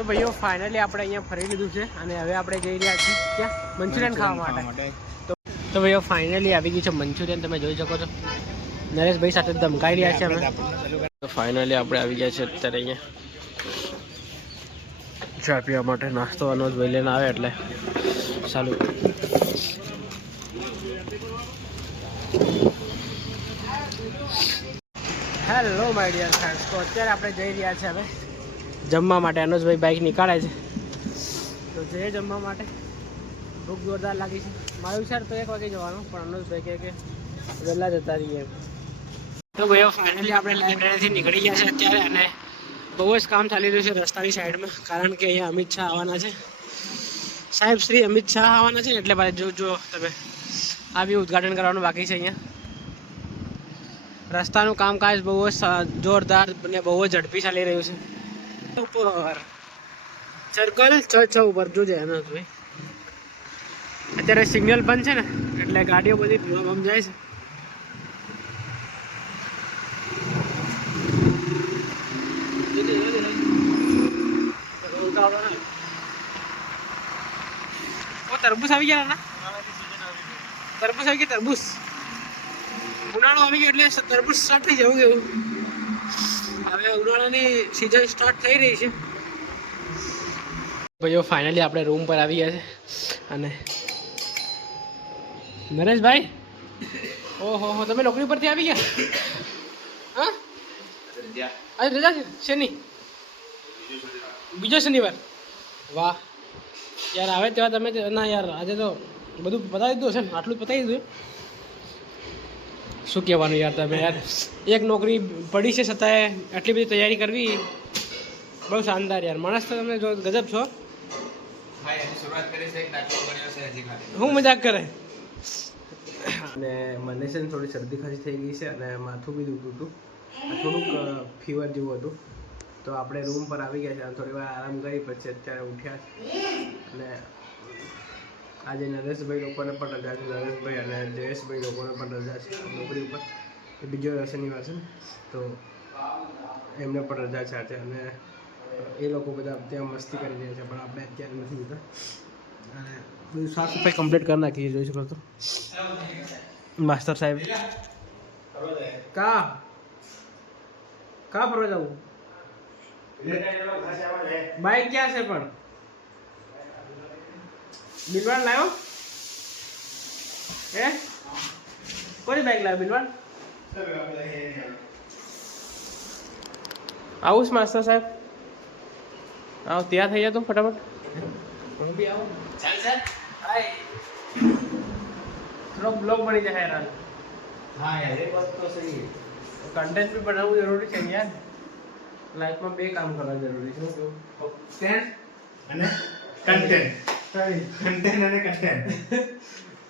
તો ભાઈઓ ફાઇનલી આપણે અહીંયા ફરી લીધું છે અને હવે આપણે જઈ રહ્યા છીએ ક્યાં મંચુરિયન ખાવા માટે. તો ભાઈઓ ફાઇનલી આવી ગયું છે મંચુરિયન, તમે જોઈ શકો છો. નરેશભાઈ સાથે ધમકાઈ રહ્યા છે અમે. તો ફાઇનલી આપણે આવી ગયા છે અત્યારે અહીંયા ચા પીવા માટે. નાસ્તો અનોજભાઈ લઈને આવે એટલે ચાલુ. હેલો માય ડિયર ફ્રેન્ડ્સ, તો અત્યારે આપણે જઈ રહ્યા છીએ હવે જમવા માટે. અનોજભાઈ બાઇક નીકાળે છે તો જઈએ જમવા માટે. ભૂખ જોરદાર લાગી છે. મારો વિચાર તો 1 વાગે જવાનો, પણ અનોજભાઈ કહે કે વહેલા જતા રહીએ. તો ભાઈઓ ફાઇનલી આપણે લાઇબ્રેરીથી નીકળી ગયા છે અત્યારે, અને બહુ જ કામ ચાલી રહ્યું છે રસ્તાની સાઈડમાં, કારણ કે અહીંયા અમિત શાહ આવવાના છે. સાહેબ શ્રી અમિત શાહ આવવાના છે, એટલે ભાઈ જો તમે આ બી ઉદ્ઘાટન કરવાનું બાકી છે અહીંયા. રસ્તાનું કામકાજ બહુ જ જોરદાર અને બહુ જ ઝડપી ચાલી રહ્યું છે. ઉપર સર્કલ 6 ઉપર જોજે એનો ભાઈ. અત્યારે સિગ્નલ બંધ છે ને, એટલે ગાડીઓ બધી ધીમા જાય છે. તરબૂચ આવી ગયા, તરબૂચ આવી ગયા. તરબૂચ ઉનાળો આવી ગયો એટલે તરબૂચ સ્ટાર્ટ થઈ જવું એવું. હવે ઉનાળાની સિઝન સ્ટાર્ટ થઈ રહી છે. ભાઈઓ ફાઇનલી આપણે રૂમ પર આવી ગયા છે, અને નરેશભાઈ ઓહો તમે નોકરી પરથી આવી ગયા? હા આજે રજા છે શેની? બીજો શનિવાર. વાહ યાર, આવે તેવા તમે ના યાર, આજે તો બધું પતાવી દીધું છે ને, આટલું જ પતાવી દીધું. શું કહેવાનું યાર તમે યાર, એક નોકરી પડી છે છતાંય આટલી બધી તૈયારી કરવી બહુ શાનદાર યાર. માણસ તો તમે જો ગજબ છો. હું મજાક કરે. અને મને છે ને થોડી શરદી ખાંસી થઈ ગઈ છે, અને માથું બી દુખતું હતું, થોડુંક ફીવર જેવું હતું. તો આપણે રૂમ પર આવી ગયા છે, થોડી વાર આરામ કરી પછી અત્યારે ઉઠ્યા છે. અને આજે નરેશભાઈ લોકોને પણ રજા છે, નરેશભાઈ અને જયેશભાઈ લોકોને પણ રજા છે નોકરી ઉપર. એ બીજો શનિવાર છે ને, તો એમને પણ રજા છે આજે, અને એ લોકો બધા ત્યાં મસ્તી કરી રહ્યા છે, પણ આપણે અત્યારે નથી જતા. અને બધું સાફ સફાઈ કમ્પ્લીટ કરી નાખી જોઈ શકો તો. માસ્ટર સાહેબ કા ફરવા જવું? બાઈક ક્યાં છે પણ? બિલવાન લાવ્યો? કોની બાઈક લાવ્યો બિલવાન? આવું જ માસ્ટર સાહેબ? આવો ત્યાં થઈ જતો ફટાફટ. હું બી આવું. ચાલ હાય. થોડોક બ્લોગ બની જાય યાર. હા યાર, એ વાત તો સહી. કન્ટેન્ટ બી બનાવવું જરૂરી છે યાર. લાઈફમાં 2 કામ કરવા જરૂરી છે. શું અને કન્ટેન્ટ. કન્ટેન્ટ અને કન્ટેન્ટ.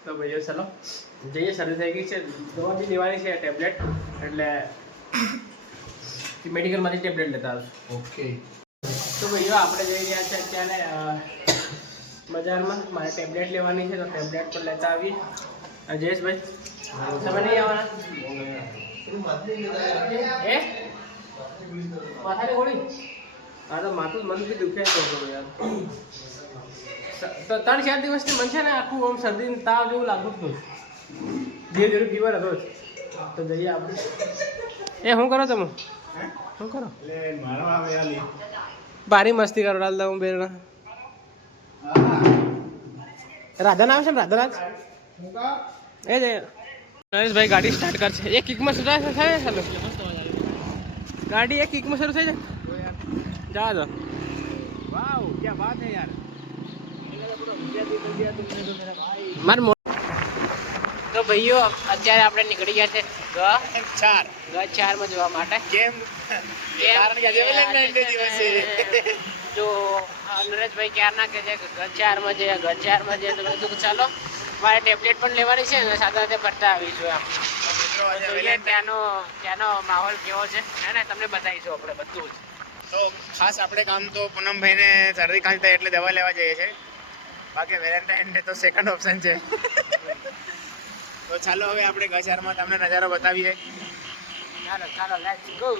તો ભાઈઓ ચલો જઈએ. શરૂ થઈ ગઈ છે. દવા બી લેવાની છે, ટેબ્લેટ, એટલે મેડિકલમાંથી ટેબ્લેટ લેતા આવશું. ઓકે. તો ભાઈઓ આપણે જઈ રહ્યા છે અત્યારે બજારમાં. મારે ટેબ્લેટ લેવાની છે, તો ટેબ્લેટ પણ લેતા આવી. જયેશભાઈ તમે નહીં આવવાના? માથાની ગોળી? હા, તો માથું મન બી દુખે તો યાર. તો 3-4 દિવસથી મન છે ને આખું આમ શરદી તાવ જેવું લાગતું હતું. ધીરે ફીવર હતો જ. તો જઈએ આપણે. શું કરો તમે? શું કરો? ભારી મસ્તી કરો ડાલ દઉં બેરના. રાધા નામ છે ને? રાધાનાથ એ જ. નરેશભાઈ ગાડી સ્ટાર્ટ કરશે. એક કિકમાં થાય ને? ચાલો ગાડી એક કિકમાં શરૂ થઈ જાય. જવા દો. વાવ ક્યાં બાત હે યાર. તો ભાઈઓ અત્યારે આપણે નીકળી ગયા છે G4 જવા માટે. કેમ? જો નરેશભાઈ ક્યારના કે છે G4 જઈએ. તો કીધું ચાલો, મારે ટેબ્લેટ પણ લેવાની છે અને સાથે સાથે ફરતા આવીશું. આમ ત્યાંનો માહોલ કેવો છે ને તમને બતાવીશું આપણે બધું જ. તો ખાસ આપણે કામ તો પૂનમભાઈને શરદી ખાંસી થાય એટલે દવા લેવા જઈએ છીએ. બાકી વેલેન્ટાઇન ડે તો સેકન્ડ ઓપ્શન છે. તો ચાલો હવે આપણે G4 તમને નજારો બતાવીએ. ચાલો લેટ્સ ગો.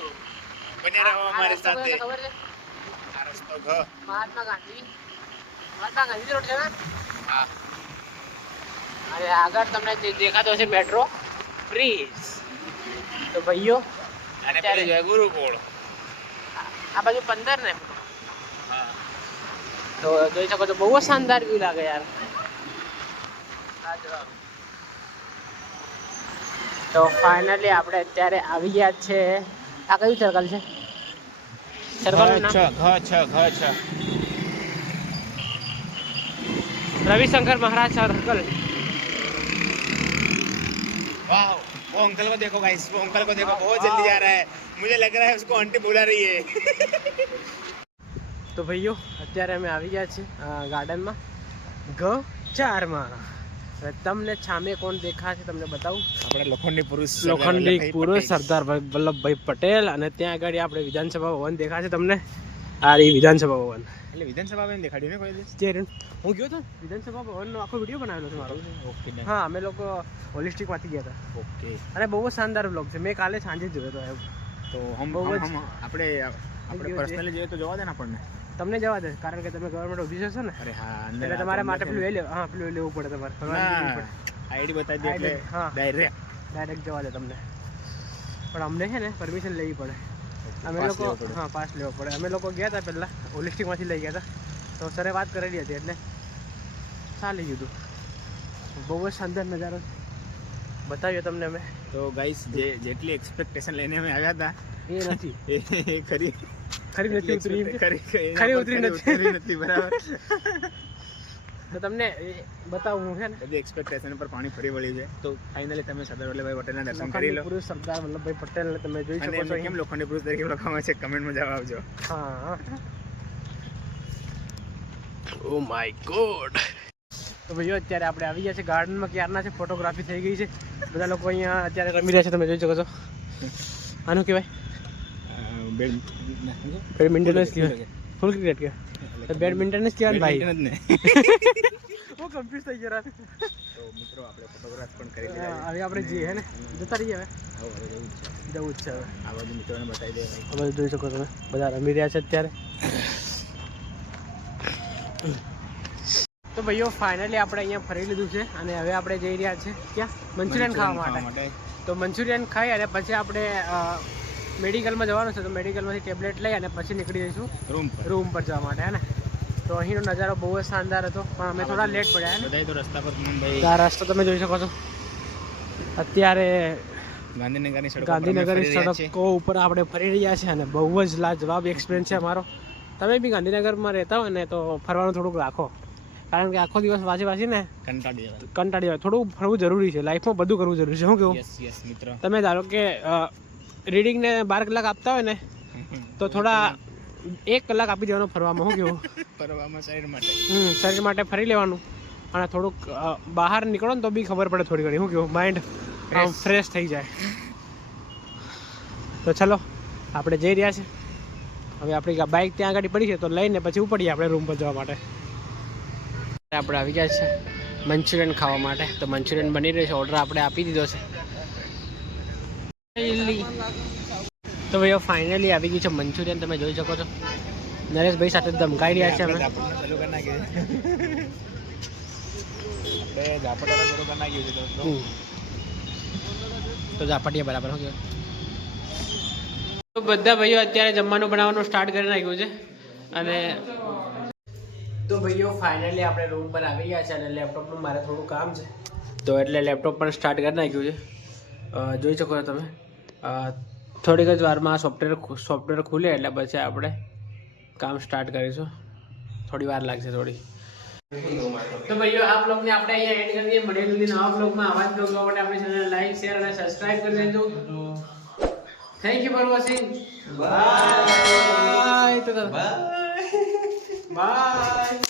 બને રહો અમારી સાથે. મહાત્મા ગાંધી રોડ છે ને? હા. અને આગળ તમને દેખાતો હશે મેટ્રો બ્રિજ. તો ભાઈઓ અને પેલી જય ગુરુકુળ આ બાજુ 15 ને. તો જોઈ શકો છો બહુ જ શાનદાર વ્યૂ લાગે યાર. તો ફાઇનલી આપણે અત્યારે આવી ગયા છે. આ કયું સર્કલ છે? रविशंकर महाराज सर्कल. वाह, वो अंकल को देखो गाइस, वो अंकल को देखो, बहुत जल्दी जा रहा है. मुझे लग रहा है उसको आंटी बुला रही है. તો ભાઈઓ અત્યારે અમે આવી ગયા છીએ ગાર્ડનમાં G4માં. તમને સામે કોણ દેખાશે તમને બતાવું. આપણે લોખંડી પુરુષ સરદાર વલ્લભભાઈ પટેલ. અને ત્યાં આગળ આપણે વિધાનસભા ભવન દેખાશે તમને. આ રહી વિધાનસભા ભવન. એટલે વિધાનસભા ભવન દેખાડ્યું ને કોઈ દિવસ? હું ગયો હતો વિધાનસભા ભવનનો આખો વિડીયો બનાવેલો છે મારો. ઓકે. હા, અમે લોકો હોલિસ્ટિકમાંથી ગયા હતા. ઓકે. અને બહુ જ શાનદાર બ્લોગ છે. મેં કાલે સાંજે જ જોયો હતો એમ. તો આપણે પર્સનલી જોઈએ તો જવા દે ને આપણને. તમને જવા દે કારણ કે તમે ગવર્મેન્ટ ઓફિસર છો ને. અરે હા, એટલે તમારે માટે પેલું લેવું પડે તમારે. આઈડી બતાવી દે એટલે હા ડાયરેક્ટ જવા દે તમને. પણ અમને છે ને પરમિશન લેવી પડે. અમે લોકો પાસ લેવો પડે. અમે લોકો ગયા હતા પહેલાં હોલિસ્ટિકમાંથી લઈ ગયા હતા. તો સરે વાત કરેલી હતી એટલે ચાલી ગયું હતું. બહુ જ શાનદાર નજારો બતાવ્યો તમને અમે. તો ગાઈસ જેટલી એક્સપેક્ટેશન લઈને અમે આવ્યા હતા એ નથી. એ ખરી નથી ઉતરી. ખરી ઉતરી નથી બરાબર. તો તમને બતાવું હું છે ને બધી એક્સપેક્ટેશન પર પાણી ફરી વળ્યું છે. તો ફાઇનલી તમે સરદાર વલ્લભભાઈ પટેલના દર્શન કરી લો. પુરુષ સરદાર વલ્લભભાઈ પટેલ તમે જોઈ શકો છો. કેમ લોખંડી પુરુષ તરીકે લખવામાં છે કમેન્ટમાં જવાબ આપજો. હા. Oh my God. તો ભાઈઓ અત્યારે આપણે આવી ગયા છે ગાર્ડનમાં. ક્યારના છે ફોટોગ્રાફી થઈ ગઈ છે. બધા લોકો અહીંયા અત્યારે રમી રહ્યા છે તમે જોઈ શકો છો. આનું કહેવાય બેડમિન્ટન જ કહેવાય. ફૂલ ક્રિકેટ કહેવાય. બેડમિન્ટન જ કહેવાય ભાઈ. હું કન્ફ્યુઝ થઈ ગયો. તો મિત્રો આપણે ફોટોગ્રાફ પણ કરી હવે આપણે જઈએ હે ને જતા રહીએ. હવે જવું જ છે. હવે આ બાજુ મિત્રોને બતાવી દે. આ બધું જોઈ શકો તમે બધા રમી રહ્યા છે અત્યારે. તો ભાઈઓ ફાઇનલી આપણે અહીંયા ફરી લીધું છે અને હવે આપણે જઈ રહ્યા છે ક્યાં મંચુરિયન ખાવા માટે. તો મંચુરિયન ખાઈ અને પછી આપણે મેડિકલમાં જવાનું છે. તો મેડિકલમાંથી ટેબ્લેટ લઈ અને પછી નીકળી જઈશું રૂમ પર જવા માટે હે ને. તો અહીંનો નજારો બહુ જ શાનદાર હતો પણ અમે થોડા લેટ પડ્યા ને. તો રસ્તા પર મુંબઈ આ રસ્તો તમે જોઈ શકો છો. અત્યારે ગાંધીનગરની સડકો ઉપર આપણે ફરી રહ્યા છીએ અને બહુ જ લાજવાબ એક્સપિરિયન્સ છે અમારો. તમે બી ગાંધીનગરમાં રહેતા હોય ને તો ફરવાનું થોડુંક રાખો કારણ કે આખો દિવસ વાંચીને કંટાળી જાય. થોડું ફરવું જરૂરી છે. લાઈફમાં બધું કરવું જરૂરી છે. શું કેવું? તમે ધારો કે રીડિંગને 12 કલાક આપતા હોય ને તો થોડા 1 કલાક આપી દેવાનો ફરવામાં. શું કેવું? ફરવામાં શરીર માટે ફરી લેવાનું અને થોડુંક બહાર નીકળો ને તો બી ખબર પડે થોડી ઘણી. શું કેવું? માઇન્ડ ફ્રેશ થઈ જાય. તો ચલો આપણે જઈ રહ્યા છે. હવે આપણી બાઇક ત્યાં આગળ પડી છે તો લઈને પછી ઉપડીએ આપણે રૂમ પર જવા માટે. આપણે આવી ગયા છે મંચુરિયન ખાવા માટે. તો મંચુરિયન બની રહ્યું છે. ઓર્ડર આપણે આપી દીધો છે. તો ભાઈઓ ફાઇનલી આવી ગઈ છે મંચુરિયન. તમે જોઈ શકો છો નરેશભાઈ સાથે ધમકાઈ રહ્યા છે અમે. તો ઝાપટીએ બરાબર. શું તો બધા ભાઈઓ અત્યારે જમવાનું બનાવવાનું સ્ટાર્ટ કરી નાખ્યું છે. અને તો ભાઈઓ ફાઇનલી આપણે રૂમ પર આવી ગયા છે અને લેપટોપનું મારે થોડું કામ છે તો એટલે લેપટોપ પણ સ્ટાર્ટ કરી નાખ્યું છે. જોઈ શકો છો તમે. થોડીક જ વારમાં સોફ્ટવેર ખુલે એટલે પછી આપણે કામ સ્ટાર્ટ કરીશું. થોડી વાર લાગશે થોડી. તો ભાઈઓ આ બ્લોગને આપણે અહીંયા એન્ડ કરી દઈએ. મળીએ નવા બ્લોગમાં. આવા જ બ્લોગ જોવા માટે આપણી ચેનલ લાઈક શેર અને સબસ્ક્રાઇબ કરી દેજો. Thank you for watching. Bye. By.